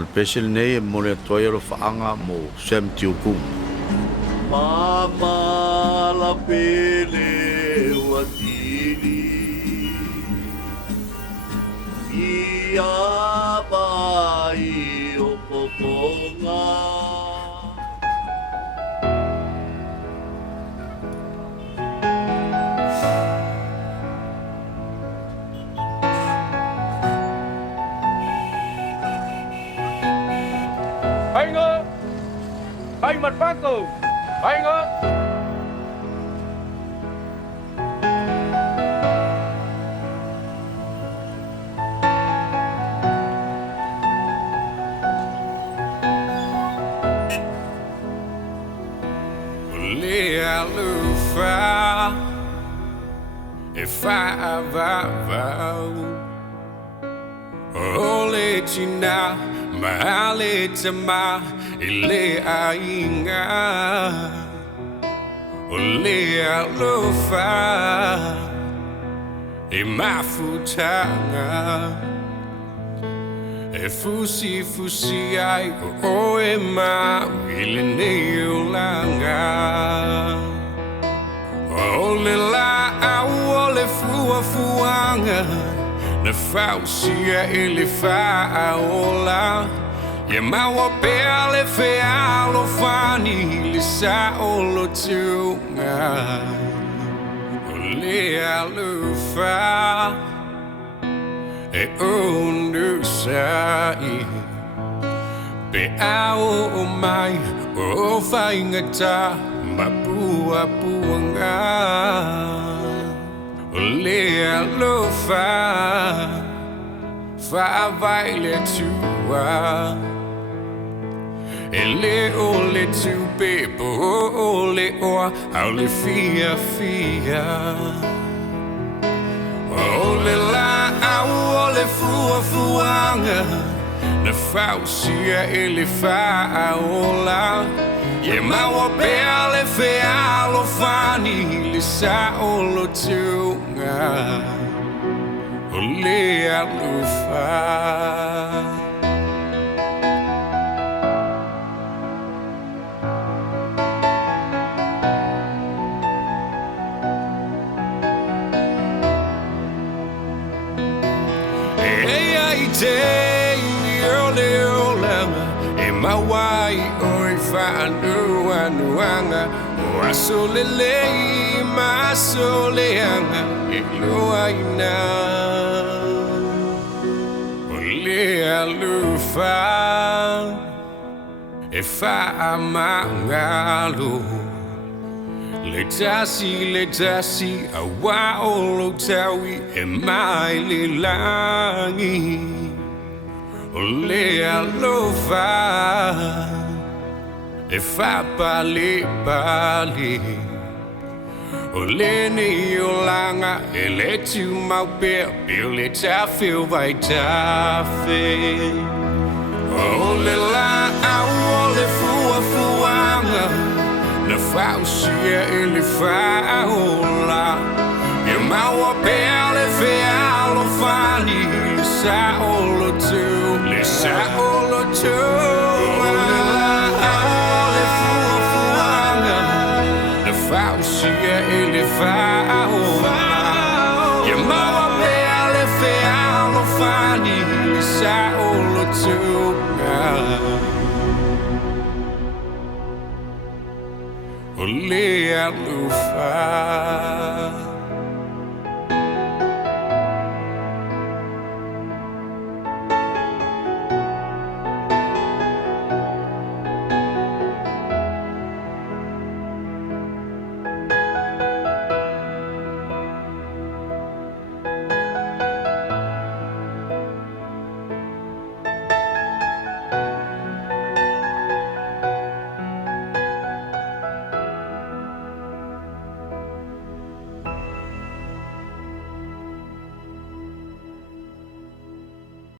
Al special nei e mole atoia ro whaanga mo Sam Chookoon. Mama la pele watini Ia bai o poponga Anh ơi! Anh mặt bác rồi! Anh ơi! Ole Alofa if I vow Ole China Mahale Tama Ile Ainga Ole Alofa E Mafutanga E Fusi ai O e ma Ile Neulanga Ole la Au ole fuanga Na fausia ele faola Ye maua pele fe alofani Lisa olo tunga Ole Alofa E ondusai Pe ao o mai O faingata Mapua puanga Ole Alofa Fa vaile tua Ele ole tu pepo Ole oa Aule fia Ole la au ole fuanga Na fausia ele faola Ye maua pele fe alofani Lisa olo tunga Ole Alofa Hey, I take the Mawai oi fanu anuanga Wasolele masoleanga Eloaina Ole Alofa Efa amangalo Letasi awa olo tawi E mai lilangi Ole Alofa E fa pali Ole ni olanga E le tu mau pia Pile ta feel vai ta fe Ole la au ole fuanga Na fausia ele faola E maua pele fe alofani Lisa olo tu Lisa olo tu Ole fuanga Na fausia ele faola E maua pele fe alofani Lisa olo tu Ole Alofa